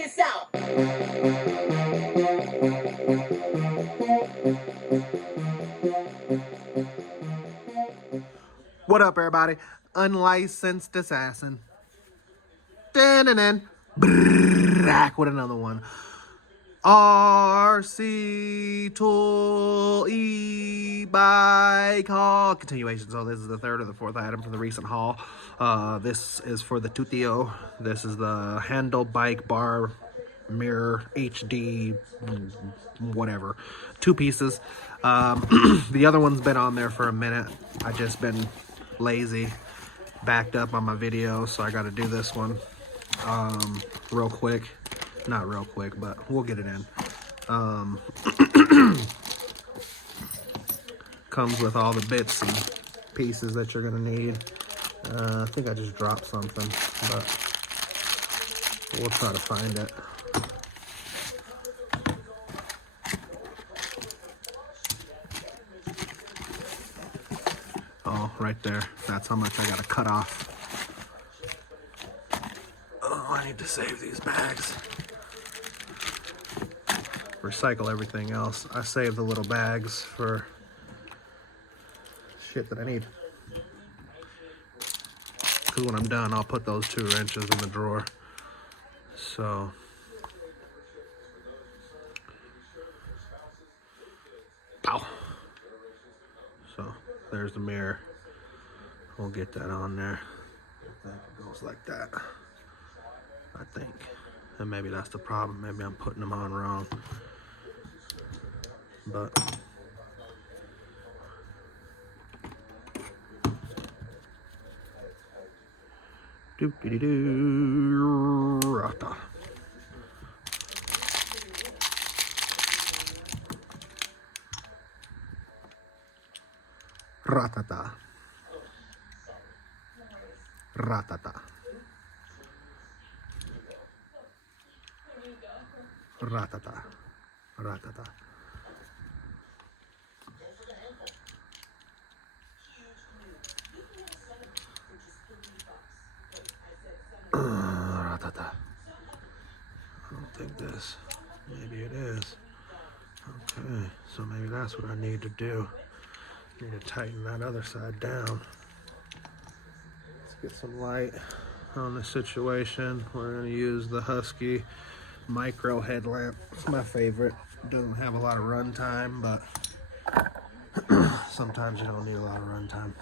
this out. What up, everybody? Unlicensed assassin. Dun-dun-dun. Back with another one. RC Tool e-bike haul continuation. So this is the third or the fourth item from the recent haul. This is for the TUTTIO. This is the handle bike bar mirror HD whatever, 2 pieces. The other one's been on there for a minute. I just been lazy, backed up on my video, so I got to do this one real quick. Not real quick, but we'll get it in. Comes with all the bits and pieces that you're gonna need. I think I just dropped something, but we'll try to find it. Oh, right there. That's how much I gotta cut off. Oh, I need to save these bags. Recycle everything else. I save the little bags for shit that I need. Because when I'm done, I'll put those 2 wrenches in the drawer. So, ow. So, there's the mirror. We'll get that on there. I think it goes like that. I think. And maybe that's the problem. Maybe I'm putting them on wrong. But doop-dee-dee-doo, rata. Ratata. Ratata. Ratata. Ratata. Ratata. I don't think this. Maybe it is. Okay, so maybe that's what I need to do. I need to tighten that other side down. Let's get some light on the situation. We're going to use the Husky micro headlamp. It's my favorite. It doesn't have a lot of run time, but sometimes you don't need a lot of run time.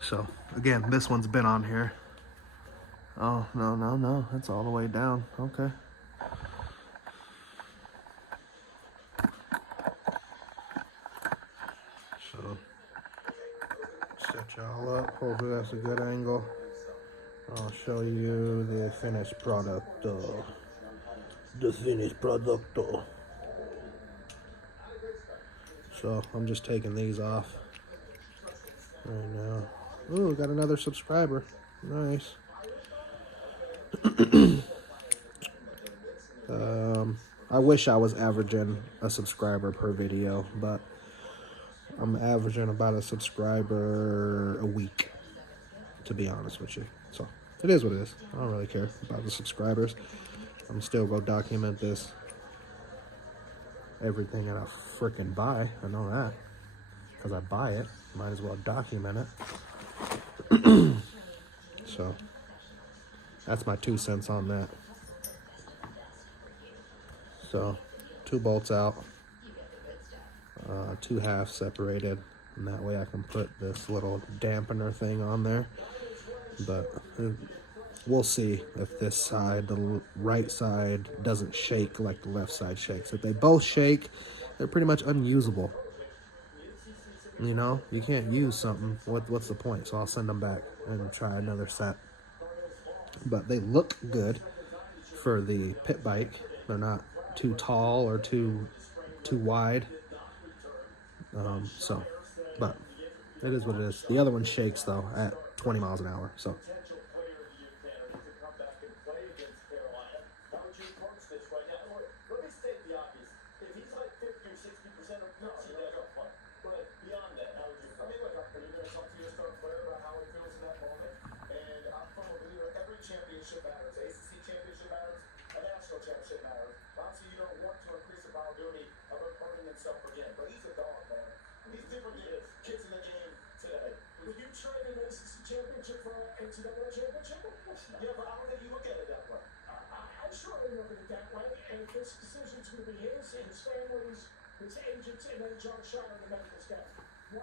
So again, this one's been on here. Oh, no, that's all the way down. Okay. So set y'all up. Hopefully that's a good angle. I'll show you the finished product. The finished product. So I'm just taking these off right now. Ooh, got another subscriber. Nice. I wish I was averaging a subscriber per video, but I'm averaging about a subscriber a week, to be honest with you. So it is what it is. I don't really care about the subscribers. I'm still gonna document this. Everything that I freaking buy. I know that. Because I buy it. Might as well document it. So that's my 2 cents on that. So 2 bolts out. 2 halves separated. And that way I can put this little dampener thing on there. But we'll see if this side, the right side, doesn't shake like the left side shakes. If they both shake, they're pretty much unusable. You know, you can't use something. What's the point? So I'll send them back and try another set. But they look good for the pit bike. They're not too tall or too wide. But it is what it is. The other one shakes though at 20 miles an hour. So. Championship matters, ACC championship matters, and NCAA championship? Yeah, but I don't think you look at it that way. I surely look at it that way, and this decision's going to be his, his family's, his agents, and then John Schreier, the medical staff. 100%.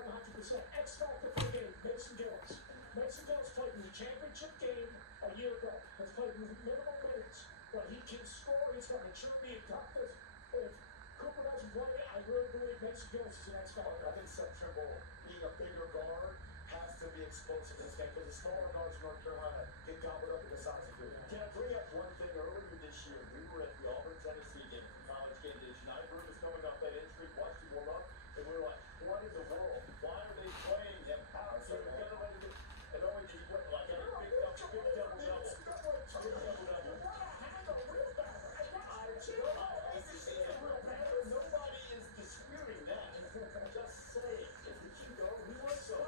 X factor for the game, Mason Gillis. Mason Gillis played in the championship game a year ago. Has played minimal minutes, but he can score. He's got maturity and toughness. If Cooper doesn't play, I really believe Mason Gillis is an X factor. I think Seth Trimble, being a bigger guard, has to be explosive in this game because the smaller guards from North Carolina get gobbled up at the size of food. Can I bring up one thing? Earlier this year, we were at the Auburn, Tennessee game, college game day. Schneider was coming off that injury, watched him warm up, and we were like, what in the world? Why are they playing him? How? So we're going to let him, and only he went like a big double-double. Nobody is disputing that. Just saying. If we keep going, we want so.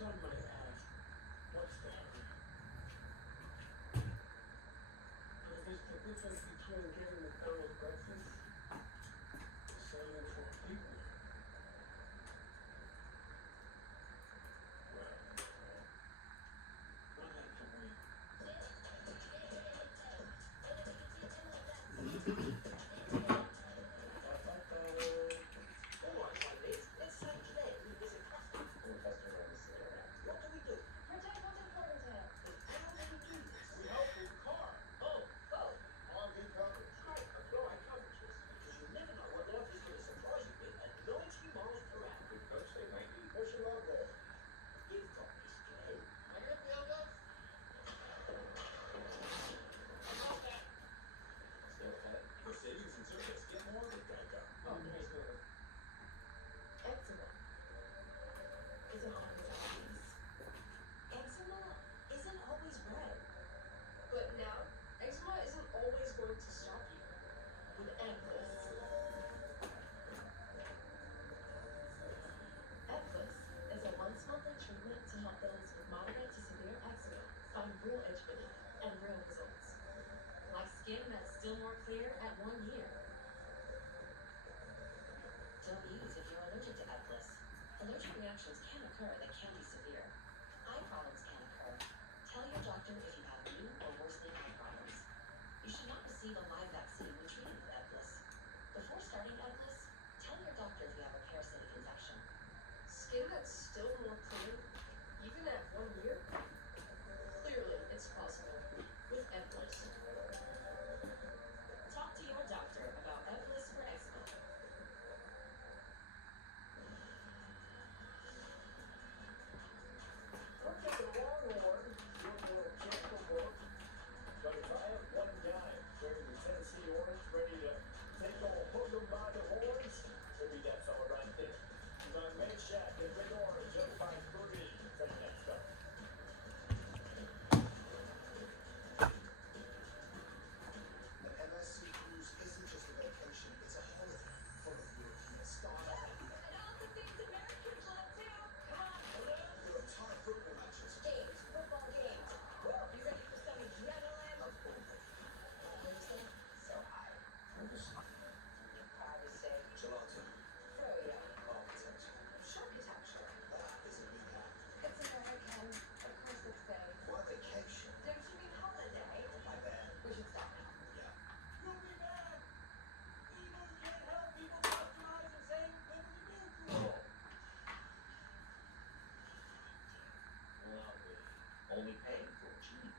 Somebody asked, what's that? Is this the difference between getting McDonald's breakfast and saving for people? One night to win. Still more clear at 1 year. Don't use if you're allergic to Eplis. Allergic reactions can occur that can be severe. Eye problems can occur. Tell your doctor if you have new or worsening eye problems. You should not receive a live vaccine when treated with Eplis. Before starting Eplis, tell your doctor if you have a parasitic infection. Skin that's still more clear, even at 1 year? Clearly, it's possible with Eplis. Talk to your doctor about Eplis for eczema. Look at the wrong award. You're going to check the book. But if I have one guy wearing the Tennessee orange ready to take old Hoodlum by the horns, maybe that fella right there. He's on Red Shack in Big Orange, up by 3. Take that stuff. Only paying for cheap.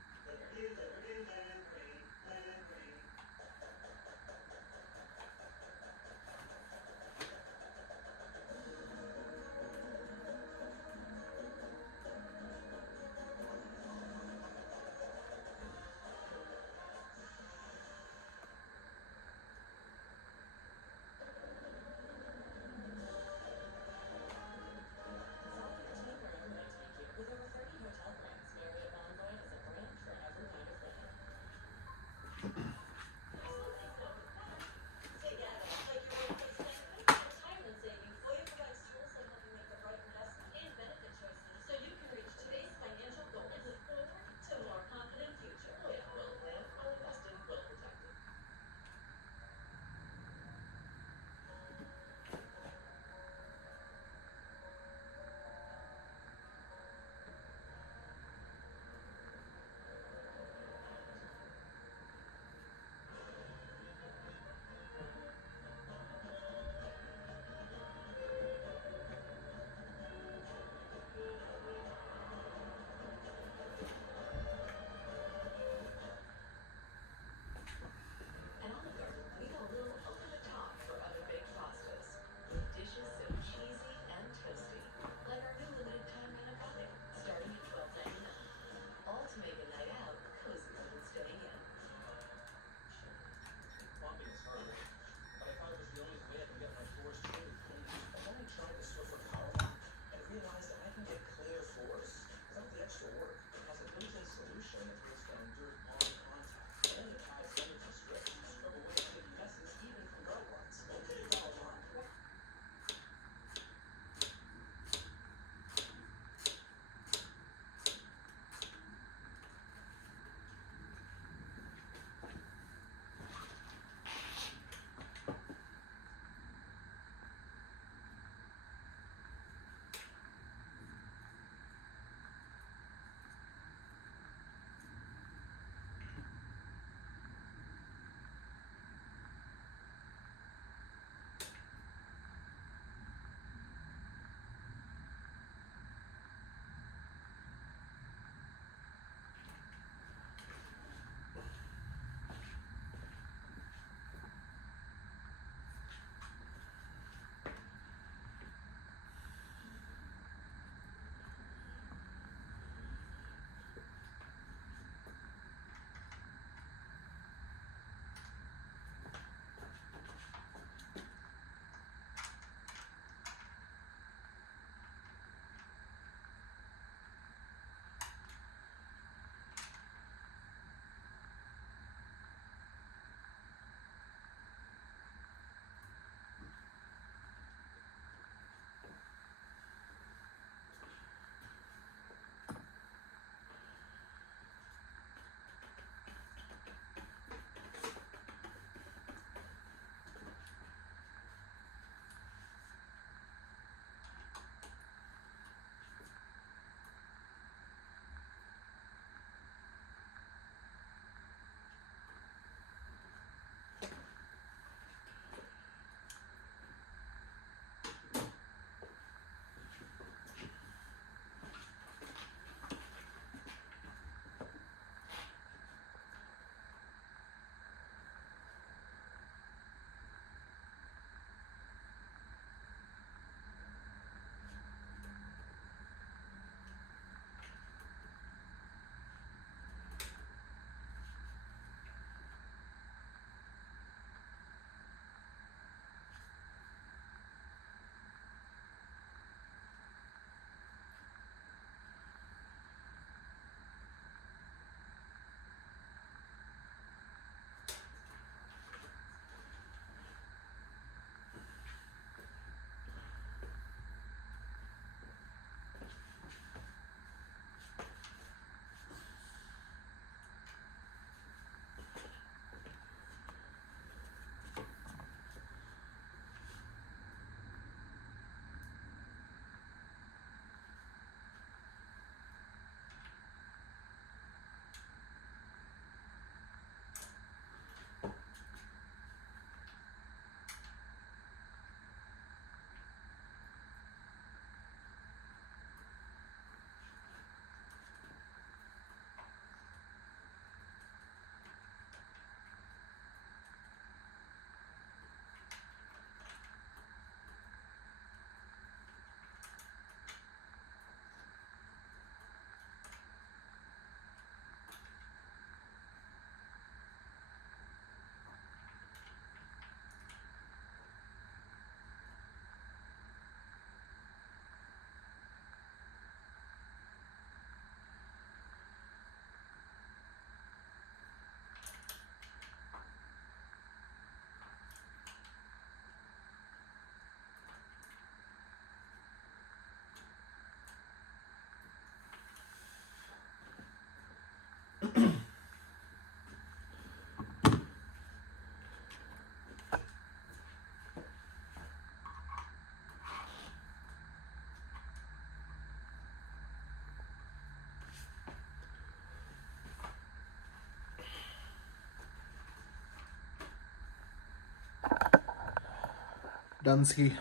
Dunsky.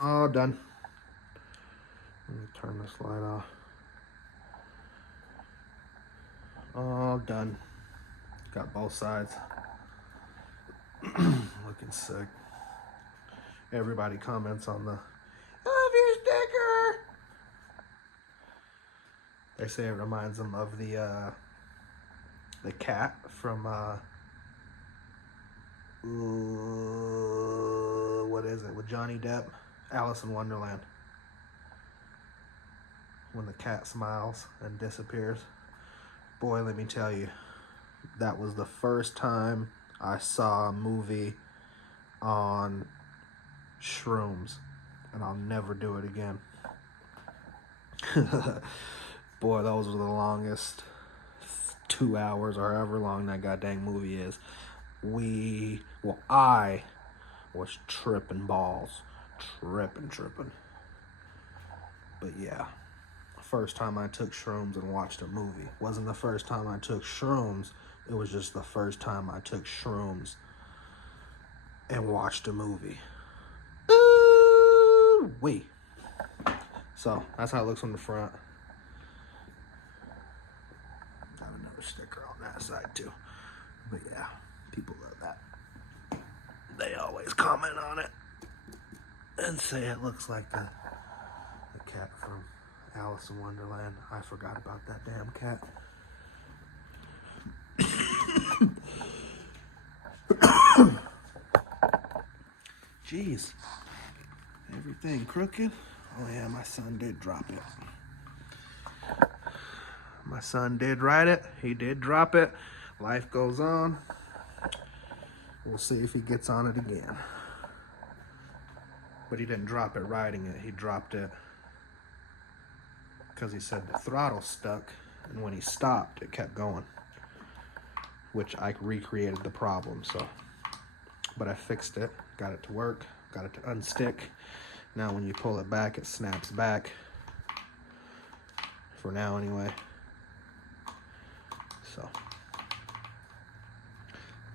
All done. Let me turn this light off. All done. Got both sides. Looking sick. Everybody comments on the "Love your sticker." They say it reminds them of the cat from what is it with Johnny Depp, Alice in Wonderland, when the cat smiles and disappears. Boy, let me tell you, that was the first time I saw a movie on shrooms, and I'll never do it again. Boy, those were the longest 2 hours or however long that goddamn movie is. I was tripping balls. Tripping. But yeah, first time I took shrooms and watched a movie. Wasn't the first time I took shrooms, it was just the first time I took shrooms and watched a movie. Ooh-wee. So, that's how it looks on the front. Got another sticker on that side too. But yeah, people love that. They always comment on it and say it looks like the cat from Alice in Wonderland. I forgot about that damn cat. Jeez. Everything crooked. Oh yeah, my son did drop it. My son did write it. He did drop it. Life goes on. We'll see if he gets on it again. But he didn't drop it writing it. He dropped it because he said the throttle stuck, and when he stopped, it kept going, which I recreated the problem. So, but I fixed it, got it to work, got it to unstick. Now when you pull it back, it snaps back. For now, anyway. So,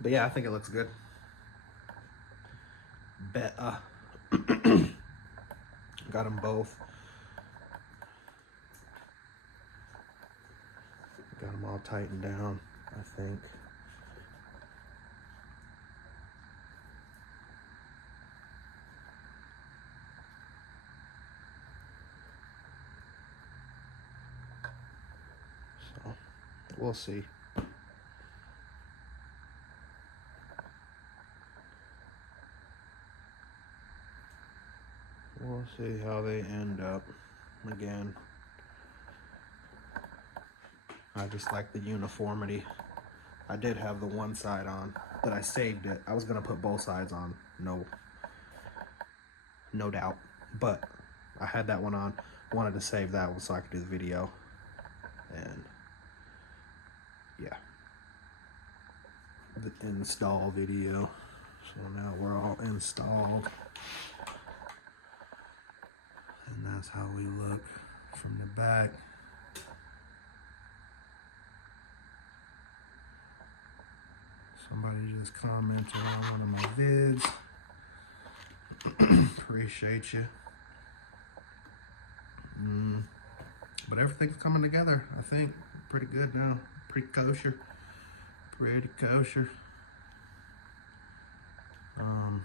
but yeah, I think it looks good. Got them both. Got them all tightened down, I think. So, we'll see. We'll see how they end up. Again, I just like the uniformity. I did have the one side on, but I saved it. I was gonna put both sides on, no doubt. But I had that one on. Wanted to save that one so I could do the video. And yeah, the install video. So now we're all installed. And that's how we look from the back. Somebody just commented on one of my vids. Appreciate you. But everything's coming together, I think. Pretty good now. Pretty kosher. Pretty kosher. Yeah.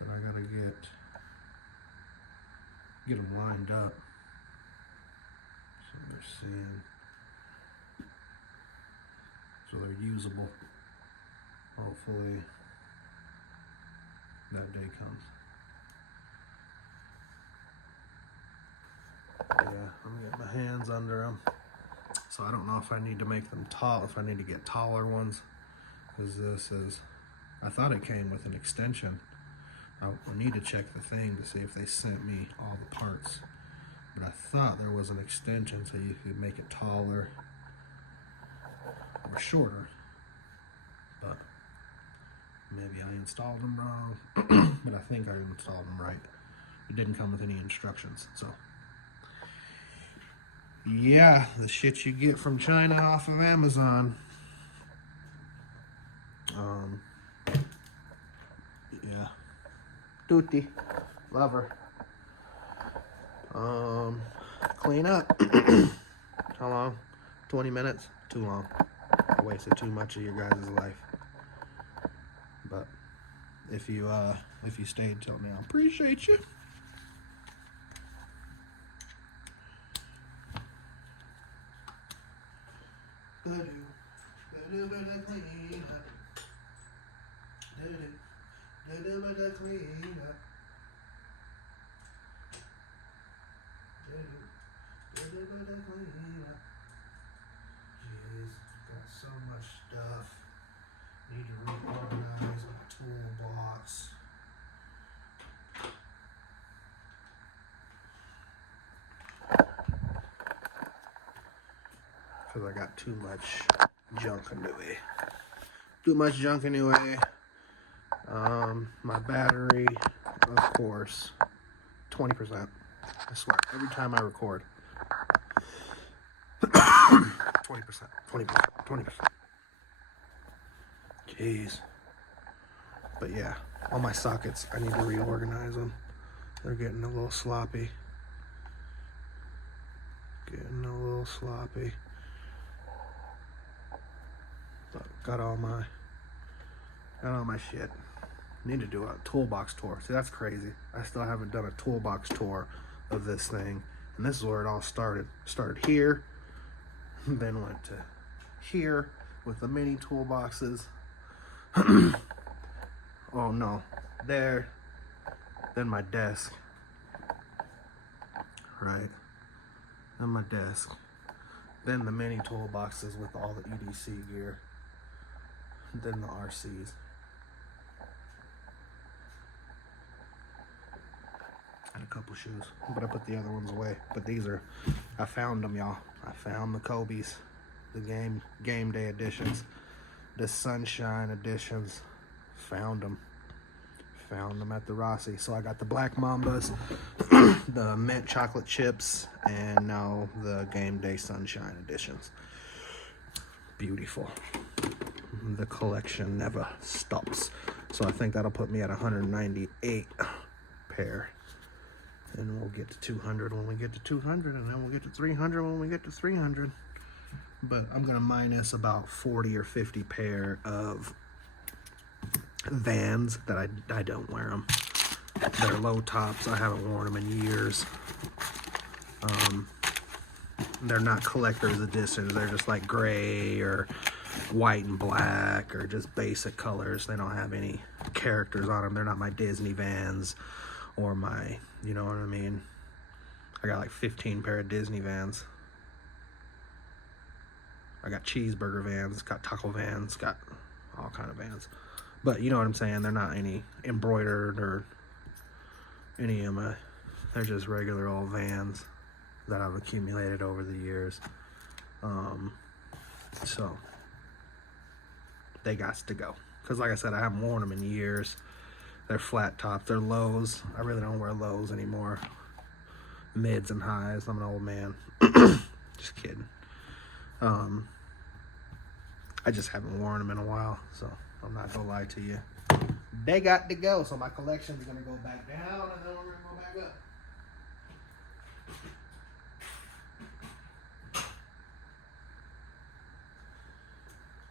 But I gotta get them lined up so they're seeing, so they're usable. Hopefully that day comes. Yeah, I'm gonna get my hands under them. So I don't know if I need to make them tall, if I need to get taller ones, because this is, I thought it came with an extension. I need to check the thing to see if they sent me all the parts. But I thought there was an extension so you could make it taller or shorter. But maybe I installed them wrong. But I think I installed them right. It didn't come with any instructions. So yeah, the shit you get from China off of Amazon. yeah. Tutti. Love her. Clean up. How long? 20 minutes? Too long. I wasted too much of your guys' life. But if you stayed till now, appreciate you. Jeez, got so much stuff. Need to reorganize my toolbox. Because I got too much junk anyway. Too much junk anyway. My battery, of course, 20%. I swear, every time I record. 20%, 20%, 20%. Jeez. But yeah, all my sockets, I need to reorganize them. They're getting a little sloppy. But got all my shit. Need to do a toolbox tour. See, that's crazy. I still haven't done a toolbox tour of this thing. And this is where it all started. Started here, then went to here with the mini toolboxes. Oh no, there. Then my desk. Right. Then my desk. Then the mini toolboxes with all the EDC gear. Then the RCs. And a couple shoes, but I put the other ones away. But these are, I found them, y'all. I found the Kobe's, the game day editions, the sunshine editions. Found them at the Rossi. So I got the Black Mambas, the mint chocolate chips, and now the game day sunshine editions. Beautiful. The collection never stops. So I think that'll put me at 198 pair. And we'll get to 200 when we get to 200, and then we'll get to 300 when we get to 300. But I'm gonna minus about 40 or 50 pair of Vans that I don't wear them. They're low tops. I haven't worn them in years. They're not collector's editions. They're just like gray or white and black or just basic colors. They don't have any characters on them. They're not my Disney Vans or my, you know what I mean? I got like 15 pair of Disney Vans. I got cheeseburger Vans, got taco Vans, got all kind of Vans. But you know what I'm saying? They're not any embroidered or any of my, they're just regular old Vans that I've accumulated over the years. So they got to go. Because like I said, I haven't worn them in years. They're flat tops. They're lows. I really don't wear lows anymore. Mids and highs. I'm an old man. Just kidding. I just haven't worn them in a while, so I'm not gonna lie to you. They got to go, so my collection's gonna go back down, and then we're gonna go back up.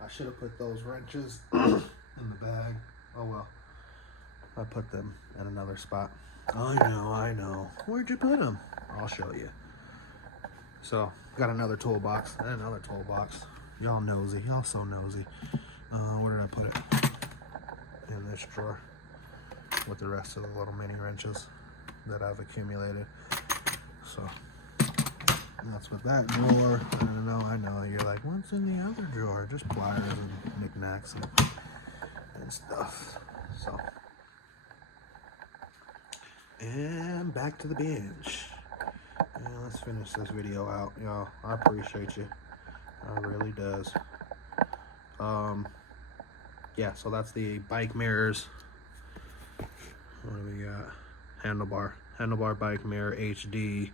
I should have put those wrenches in the bag. Oh well. I put them in another spot. I know. Where'd you put them? I'll show you. So, got another toolbox and another toolbox. Y'all nosy. Y'all so nosy. Where did I put it? In this drawer. With the rest of the little mini wrenches that I've accumulated. So, that's what that drawer. I know. You're like, what's in the other drawer? Just pliers and knickknacks and stuff. So. And back to the bench. Yeah, let's finish this video out, y'all. I appreciate you. I really does. Yeah, so that's the bike mirrors. What do we got? Handlebar bike mirror, HD,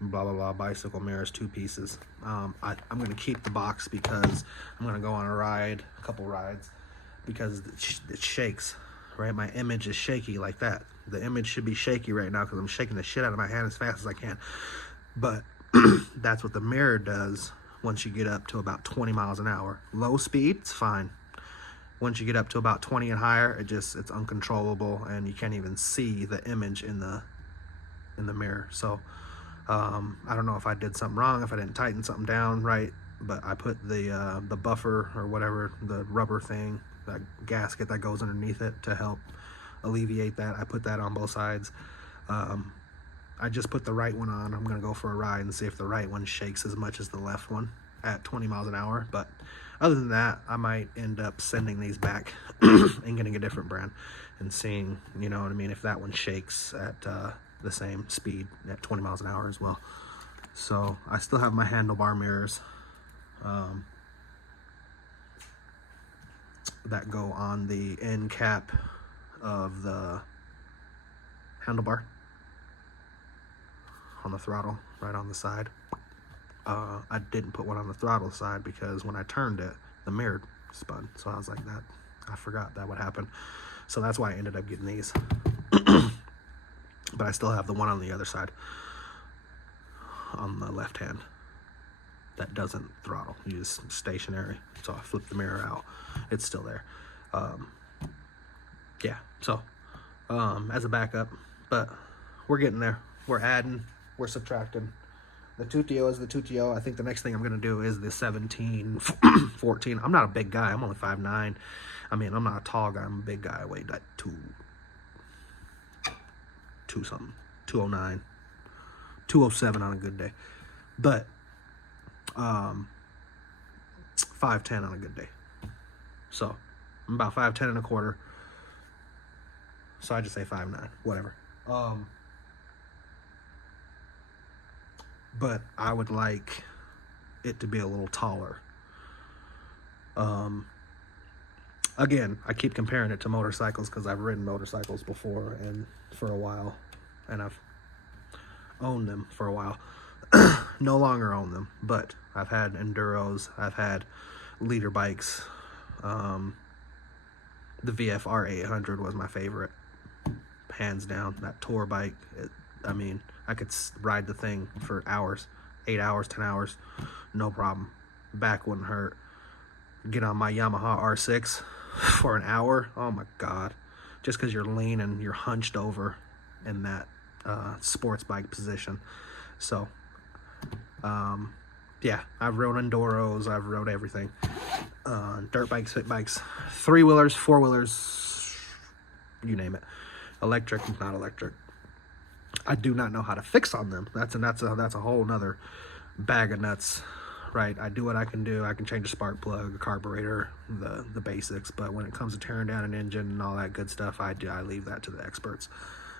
blah, blah, blah, bicycle mirrors, 2 pieces. I'm going to keep the box because I'm going to go on a couple rides, because it shakes right? My image is shaky like that. The image should be shaky right now because I'm shaking the shit out of my hand as fast as I can. But that's what the mirror does once you get up to about 20 miles an hour. Low speed, it's fine. Once you get up to about 20 and higher, it's uncontrollable, and you can't even see the image in the mirror. So I don't know if I did something wrong, if I didn't tighten something down right, but I put the buffer or whatever, the rubber thing, that gasket that goes underneath it to help alleviate that. I put that on both sides. I just put the right one on. I'm gonna go for a ride and see if the right one shakes as much as the left one at 20 miles an hour. But other than that, I might end up sending these back and getting a different brand and seeing, you know what I mean, if that one shakes at the same speed at 20 miles an hour as well. So I still have my handlebar mirrors that go on the end cap of the handlebar on the throttle, right on the side. I didn't put one on the throttle side because when I turned it, the mirror spun. So I was like, that I forgot that would happen. So that's why I ended up getting these. But I still have the one on the other side, on the left hand, that doesn't throttle. You just stationary. So I flip the mirror out. It's still there. Yeah. So as a backup, but we're getting there. We're adding. We're subtracting. The TUTTIO is the TUTTIO. I think the next thing I'm going to do is the 17, 14. I'm not a big guy. I'm only 5'9". I mean, I'm not a tall guy. I'm a big guy. I weigh like 2 something. 209. 207 on a good day. But 5'10" on a good day. So I'm about 5'10" and a quarter. So I just say 5'9", whatever. But I would like it to be a little taller. Again, I keep comparing it to motorcycles because I've ridden motorcycles before and for a while, and I've owned them for a while. No longer own them, but I've had enduros, I've had leader bikes. The VFR 800 was my favorite, hands down. That tour bike, I mean, I could ride the thing for hours, 8 hours, 10 hours, no problem. Back wouldn't hurt. Get on my Yamaha R6 for an hour, oh my God. Just because you're leaning, you're hunched over in that sports bike position. So, yeah, I've rode enduros, I've rode everything. Dirt bikes, fit bikes, 3-wheelers, 4-wheelers, you name it. Electric, not electric. I do not know how to fix on them. That's a whole nother bag of nuts, right? I do what I can do. I can change a spark plug, a carburetor, the basics. But when it comes to tearing down an engine and all that good stuff, I leave that to the experts.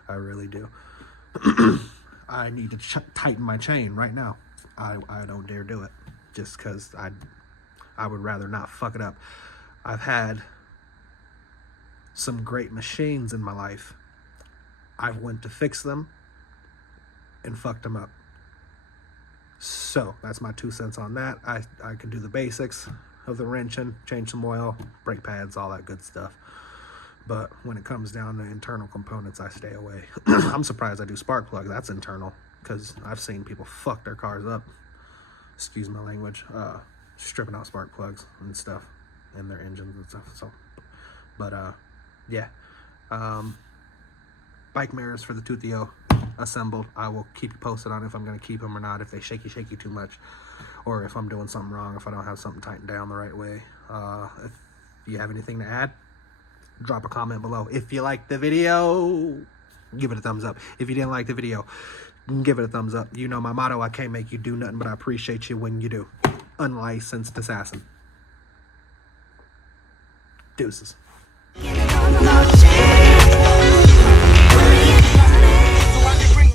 I really do. I need to tighten my chain right now. I don't dare do it just because I would rather not fuck it up. I've had some great machines in my life. I went to fix them and fucked them up. So that's my 2 cents on that. I can do the basics of the wrenching, change some oil, brake pads, all that good stuff. But when it comes down to internal components, I stay away. I'm surprised I do spark plug. That's internal, because I've seen people fuck their cars up, excuse my language, stripping out spark plugs and stuff in their engines and stuff. So, but yeah. Bike mirrors for the TUTTIO assembled. I will keep you posted on if I'm going to keep them or not, if they shaky too much, or if I'm doing something wrong, if I don't have something tightened down the right way. If you have anything to add, drop a comment below. If you liked the video, give it a thumbs up. If you didn't like the video, give it a thumbs up. You know my motto, I can't make you do nothing, but I appreciate you when you do. Unlicensed assassin. Deuces.